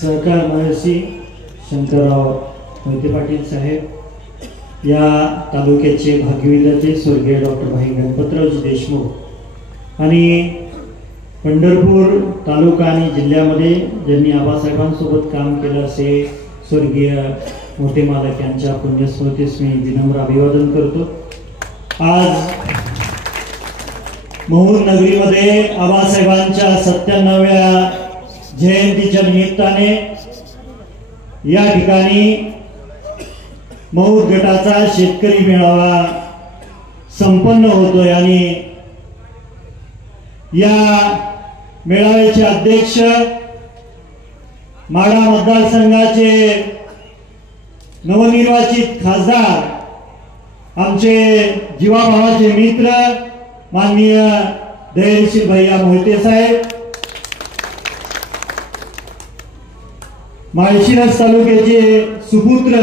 सहकार महर्षी शंकरराव मोहिते पाटील साहेब या तालुक्याचे भाग्यविधाते स्वर्गीय डॉक्टर भाई गणपतरावजी देशमुख आणि पंढरपूर तालुका आणि जिल्ह्यामध्ये ज्यांनी आबासाहेबांसोबत काम केलं असे स्वर्गीय मोठे मालक यांच्या पुण्यस्मृतीस मी विनम्र अभिवादन करतो। आज महूर नगरीमध्ये आबासाहेबांच्या 97व्या जयंतीच्या निमित्ताने या ठिकाणी महूर गटाचा शेतकरी मेळावा संपन्न होतोय आणि या मेळाव्याचे अध्यक्ष माढा मतदारसंघाचे नवनिर्वाचित खासदार आमचे जीवाभावाचे मित्र माननीय धैर्यशील भैया मोहिते साहेब, माळशिरस तालुक्याचे सुपुत्र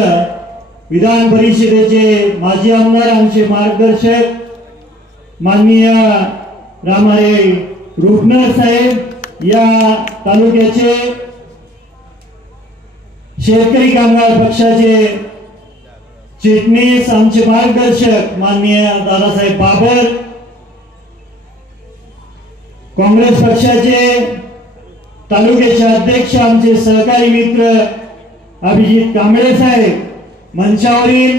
विधान परिषदेचे माजी आमदार आमचे मार्गदर्शक माननीय रामारे रुपनर साहेब, या तालुक्याचे शेतकरी कामगार पक्षाचे चिटणीस आमचे मार्गदर्शक माननीय दादासाहेब बाबर, काँग्रेस पक्षाचे तालुक्याचे अध्यक्ष आमचे सहकारी मित्र अभिजित कांबळे साहेब, मंचावरील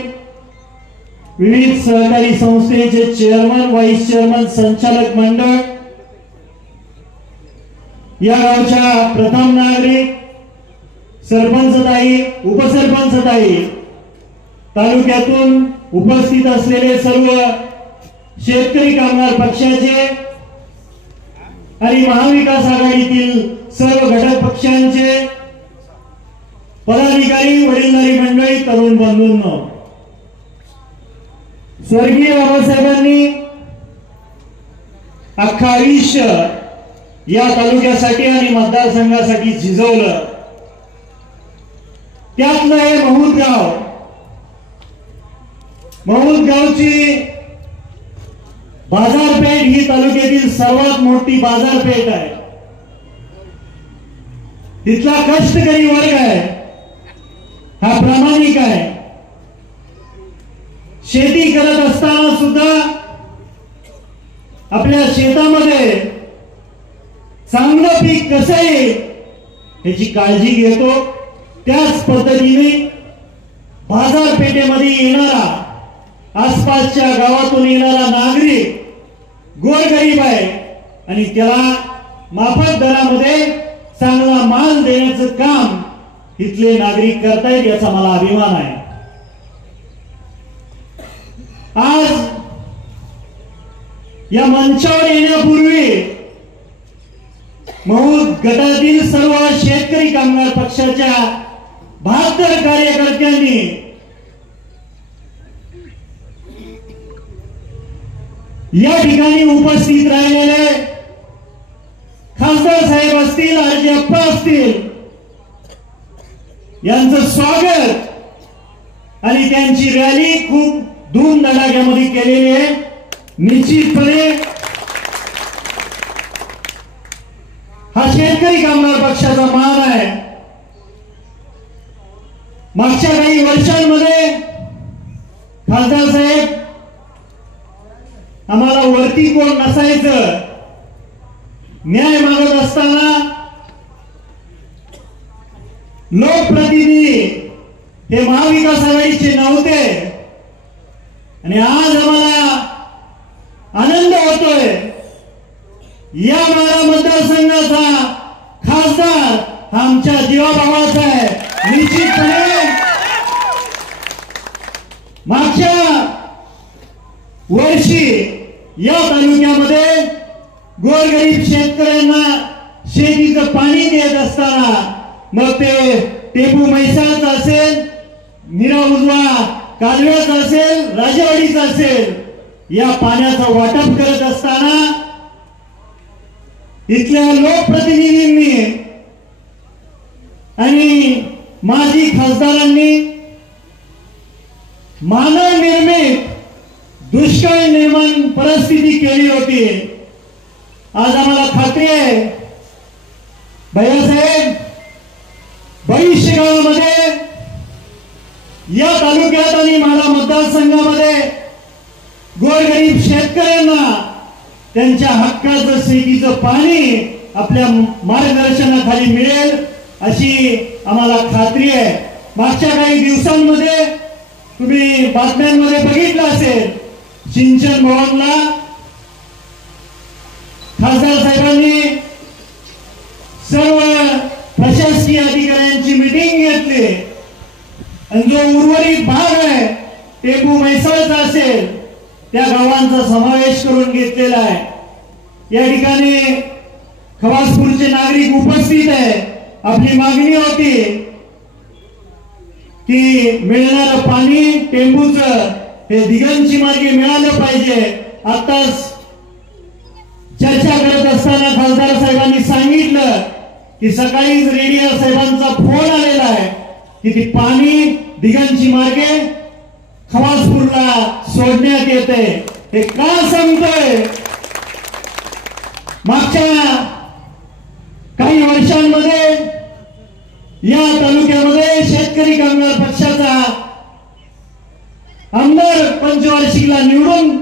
विविध सहकारी संस्थेचे चेअरमन व्हाईस चेअरमन संचालक मंडळ, या गावच्या प्रथम नागरिक सरपंचताई उपसरपंचताई, तालुक्यातून उपस्थित असलेले सर्व शेतकरी कामगार पक्षाचे आणि महाविकास आघाडीतील सर्व घटक पक्षांचे पदाधिकारी, वडीलधारी मंडळी, तरुण बंधूंनो, स्वर्गीय बाबासाहेबांनी अख्खा आयुष्य या तालुक्यासाठी आणि मतदारसंघासाठी झिजवलं। त्यातलं हे महूर गाव, महूर गावची बाजारपेठ ही तालुक्यातील सर्वात मोठी बाजारपेठ आहे। तिथला कष्टकरी वर्ग आहे हा प्रामाणिक आहे। शेती करत असताना सुद्धा आपल्या शेतामध्ये चांगलं पीक कसं येईल याची काळजी घेतो। त्याच पद्धतीने बाजारपेठेमध्ये येणारा, आसपासच्या गावातून येणारा नागरिक गोरगरीब आहे आणि त्याला माफक दरामध्ये चांगला माल देण्याचं काम इथले नागरिक करतायत, याचा मला अभिमान आहे। आज या मंचावर येण्यापूर्वी महूर गटातील सर्व शेतकरी कामगार पक्षाच्या 72 कार्यकर्त्यांनी या ठिकाणी उपस्थित राहिलेले खासदार साहेब असतील, आरजे अप्पा असतील, यांचं स्वागत आणि त्यांची रॅली खूप धूमधडाक्यामध्ये केलेली आहे। निश्चितपणे हा शेतकरी कामगार पक्षाचा मान आहे। मागच्या काही वर्षांमध्ये खासदार साहेब आम्हाला वरती कोण नसायचं, न्याय मागत असताना लोकप्रतिनिधी हे महाविकास आघाडीचे नव्हते आणि आज आम्हाला आनंद होतोय या माढा मतदारसंघाचा खासदार आमच्या जीवाभावाचा आहे। निश्चितपणे मागच्या वर्षी या तालुक्यामध्ये गोरगरीब शेतकऱ्यांना शेतीचं पाणी देत असताना, मग ते टेपू म्हैसाळचं असेल, निरा उजवा कालव्याचा असेल, राजेवाडीचा असेल, या पाण्याचं वाटप करत असताना इथल्या लोकप्रतिनिधींनी आणि माजी खासदारांनी मानव निर्मित दुष्काळ निर्माण परिस्थिती केली होती। आज आम्हाला खात्री आहे भैयासाहेब या तालुक्यात आणि माढा मतदारसंघामध्ये गोरगरीब शेतकऱ्यांना त्यांच्या हक्काचं शेतीचं पाणी आपल्या मार्गदर्शनाखाली मिळेल अशी आम्हाला खात्री आहे। मागच्या काही दिवसांमध्ये तुम्ही बातम्यांमध्ये बघितलं असेल, सिंचन भवनला खासदार साहेबांनी सर्व प्रशासकीय अधिकाऱ्यांची मीटिंग घेतली आणि जो उर्वरित भाग आहे टेंबू म्हैसाळचा असेल त्या गावांचा समावेश करून घेतलेला आहे। या ठिकाणी खवासपूरचे नागरिक उपस्थित आहे। आपली मागणी होती की मिळणारं पाणी टेंबूचं हे दिगंची मार्गे मिळालं पाहिजे। आताच चर्चा करत असताना खासदार साहेबांनी सांगितलं की सकाळीच रेडिया साहेबांचा फोन आलेला आहे की ती पाणी दिगंची मार्गे खवासपूरला सोडण्यात येते। हे का सांगतोय? मागच्या काही वर्षांमध्ये या तालुक्यामध्ये शेतकरी कामगार पक्षाचा आमदार पंचवार्षिकला निवडून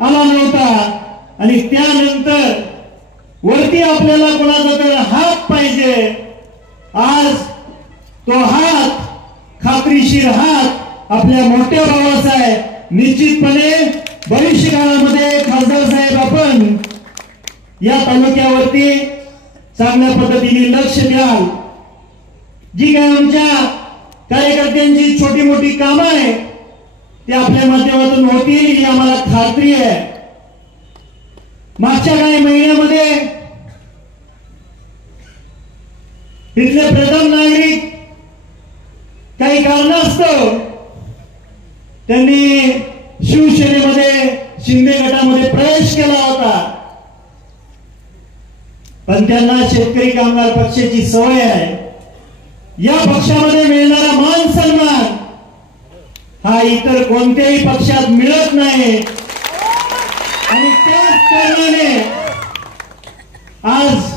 आला नव्हता आणि त्यानंतर वरती आपल्याला कोणाचा तर हात पाहिजे। आज तो हात, खात्रीशीर हात आपल्या मोठ्या भावाचा आहे। निश्चितपणे भविष्यकाळामध्ये खासदार साहेब आपण या तालुक्यावरती चांगल्या पद्धतीने लक्ष द्याल। जी काय आमच्या कार्यकर्त्यांची छोटी मोठी कामं आहे ते आपल्या माध्यमातून होतील ही आम्हाला खात्री आहे। मागच्या काही महिन्यामध्ये इथले प्रथम नागरिक काही कारणास्तव त्यांनी शिवसेनेमध्ये शिंदे गटामध्ये प्रवेश केला होता, पण त्यांना शेतकरी कामगार पक्षाची सवय आहे। या पक्षामध्ये मिळणारा मान सन्मान हा इतर कोणत्याही पक्षात मिळत नाही आणि त्याच कारणाने आज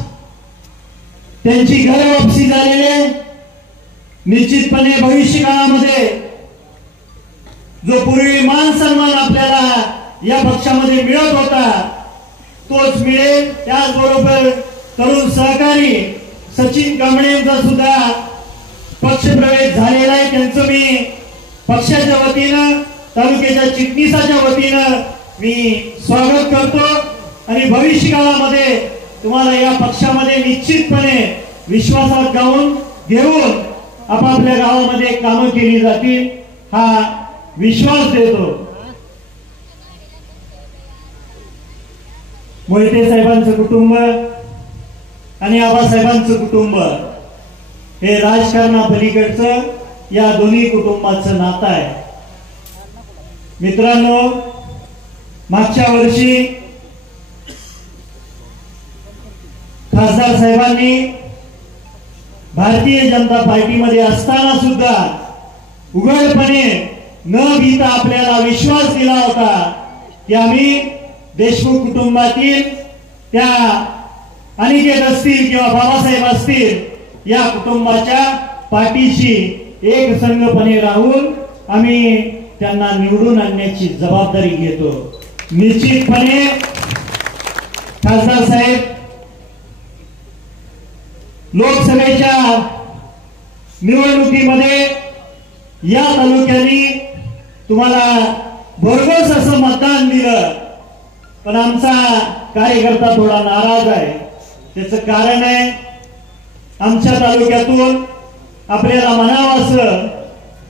त्यांची घरवापसी झालेली आहे। निश्चितपणे भविष्य काळामध्ये जो पूर्वी मान सन्मान आपल्याला या पक्षामध्ये मिळत होता तोच मिळेल। त्याचबरोबर तरुण सहकारी सचिन कांबळेंचा सुद्धा पक्षप्रवेश झालेला आहे। त्यांचं मी पक्षाच्या वतीनं, तालुक्याच्या चिटणीसाच्या वतीनं मी स्वागत करतो आणि भविष्य काळामध्ये तुम्हाला या पक्षामध्ये निश्चितपणे विश्वासात घेऊन आपापल्या गावामध्ये कामं केली जातील हा विश्वास देतो। मोहिते साहेबांचं कुटुंब आणि आबासाहेबांचं कुटुंब हे राजकारणापलीकडचं या दोन्ही कुटुंबाचं नातं आहे। मित्रांनो, मागच्या वर्षी खासदार साहेबांनी भारतीय जनता पार्टीमध्ये असताना सुद्धा उघडपणे न भीता आपल्याला विश्वास दिला होता की आम्ही देशमुख कुटुंबातील त्या अनिकेत असतील किंवा बाबासाहेब असतील या कुटुंबाच्या पाठीशी एक संघपणे राहून आम्ही त्यांना निवडून आणण्याची जबाबदारी घेतो। निश्चितपणे खासदार साहेब लोकसभेच्या निवडणुकीमध्ये या तालुक्याने तुम्हाला भरघोस असं मतदान दिलं, पण आमचा कार्यकर्ता थोडा नाराज आहे। त्याचं कारण आहे आमच्या तालुक्यातून आपल्याला म्हणावं असं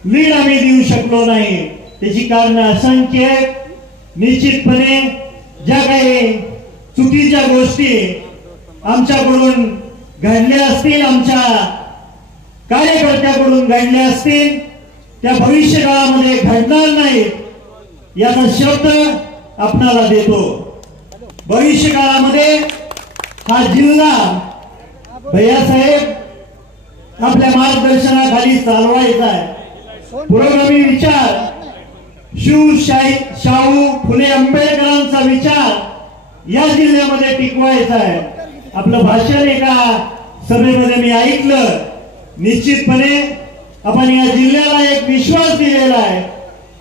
लीड आम्ही देऊ शकलो नाही। त्याची कारण असंख्य आहेत। निश्चितपणे ज्या काही चुकीच्या गोष्टी आमच्याकडून घडल्या असतील, आमच्या कार्यकर्त्याकडून घडल्या असतील, त्या भविष्य काळामध्ये घडणार नाहीत याचा शब्द आपणाला देतो। भविष्य काळामध्ये हा जिल्हा भैयासाहेब आपल्या मार्गदर्शनाखाली चालवायचा आहे। पुरोगामी विचार, शाहू फुले आंबेडकरांचा विचार या जिल्ह्यामध्ये टिकवायचा आहे। आपलं भाषण एका सभेमध्ये मी ऐकलं। निश्चितपणे आपण या जिल्ह्याला एक विश्वास दिलेला आहे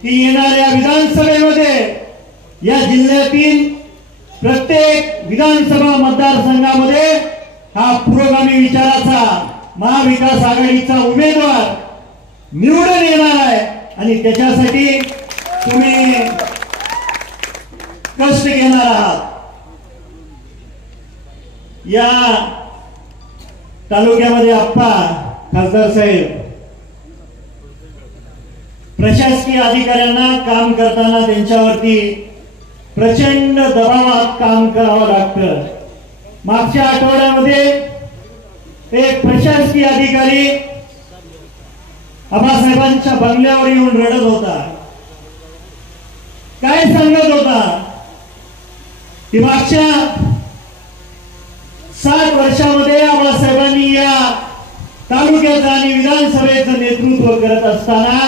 की येणाऱ्या विधानसभेमध्ये या जिल्ह्यातील प्रत्येक विधानसभा मतदारसंघामध्ये हा पुरोगामी विचाराचा महाविकास आघाडीचा उमेदवार निवडून येणार आहे आणि त्याच्यासाठी तुम्ही कष्ट घेणार आहात। या तालुक्यामध्ये आप्पा खासदार साहेब प्रशासकीय अधिकाऱ्यांना काम करताना त्यांच्यावरती प्रचंड दबावात काम करावं लागतं। मागच्या आठवड्यामध्ये एक प्रशासकीय अधिकारी आबासाहेबांच्या बंगल्यावर येऊन रडत होता। काय सांगत होता की मागच्या 7 वर्षामध्ये आबासाहेबांनी या तालुक्याचं आणि विधानसभेचं नेतृत्व करत असताना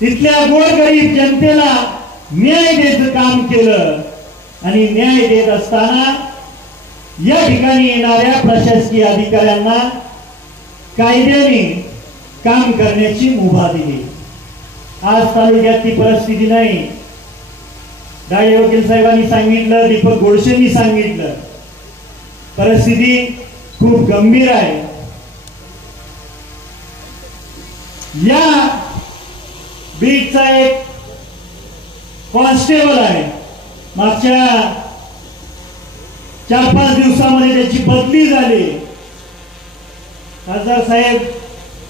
तिथल्या गोरगरीब जनतेला न्याय द्यायचं काम केलं आणि न्याय देत असताना या ठिकाणी येणाऱ्या प्रशासकीय अधिकाऱ्यांना कायद्याने काम करण्याची मुभा दिली। आज तालुक्यात ती परिस्थिती नाही। डाळे वकील साहेबांनी सांगितलं, दीपक गोडसेंनी सांगितलं, परिस्थिती खूप गंभीर आहे। या बीडचा एक कॉन्स्टेबल आहे, मागच्या 4-5 दिवसामध्ये त्याची बदली झाली। खासदार साहेब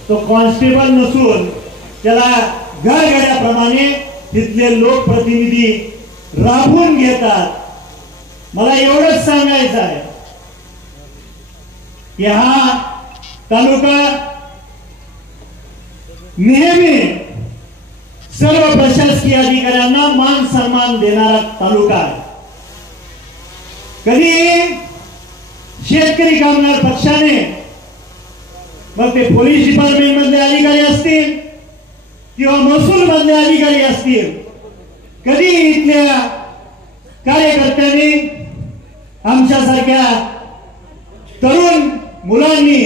तो कॉन्स्टेबल नसून त्याला घरगड्याप्रमाणे तिथले लोकप्रतिनिधी राबवून घेतात। मला एवढंच सांगायचं आहे की हा तालुका नेहमी सर्व प्रशासकीय अधिकाऱ्यांना मान सन्मान देणारा तालुका आहे। कधी शेतकरी कामगार पक्षाने, मग ते पोलीस डिपार्टमेंट मधले अधिकारी असतील किंवा महसूल मधले अधिकारी असतील, कधी इथल्या कार्यकर्त्यांनी, आमच्यासारख्या तरुण मुलांनी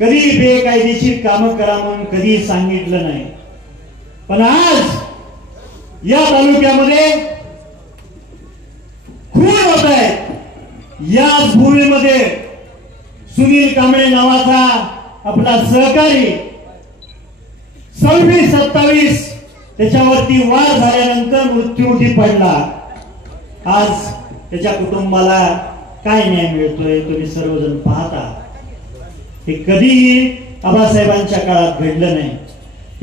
कधी बेकायदेशीर कामं करा म्हणून कधी सांगितलं नाही। पण आज या तालुक्यामध्ये खून होत आहेत। याच भूमीमध्ये सुनील कांबळे नावाचा आपला सहकारी 26-27 त्याच्यावरती वार झाल्यानंतर मृत्युमुखी पडला। आज त्याच्या कुटुंबाला काय न्याय मिळतोय तुम्ही सर्वजण पाहता। हे कधीही आबासाहेबांच्या काळात घडलं नाही।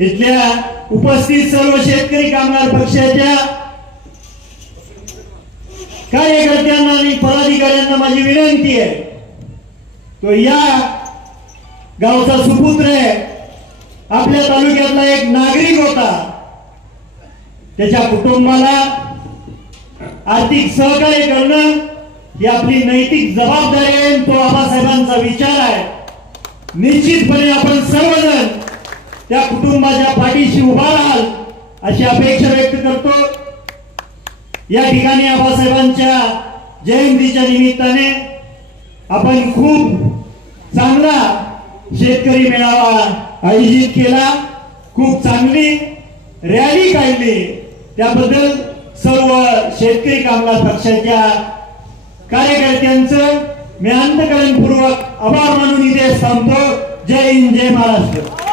इथल्या उपस्थित सर्व शेतकरी कामगार पक्षाच्या कार्यकर्त्यांना आणि पदाधिकाऱ्यांना माझी विनंती आहे, तो या गावचा सुपुत्र आहे, आपल्या तालुक्यातला एक नागरिक होता, त्याच्या कुटुंबाला आर्थिक सहकार्य करणं ही आपली नैतिक जबाबदारी आहे। तो आबासाहेबांचा विचार आहे। निश्चितपणे आपण सर्वजण त्या कुटुंबाच्या पाठीशी उभा राहाल अशी अपेक्षा व्यक्त करतो। या ठिकाणी आबासाहेबांच्या जयंतीच्या निमित्ताने आपण खूप चांगला शेतकरी मेळावा आयोजित केला, खूप चांगली रॅली काढली। त्याबद्दल सर्व शेतकरी कामगार पक्षाच्या कार्यकर्त्यांचं मी अंतःकरणपूर्वक आभार मानून इथे थांबतो। जय हिंद, जय महाराष्ट्र।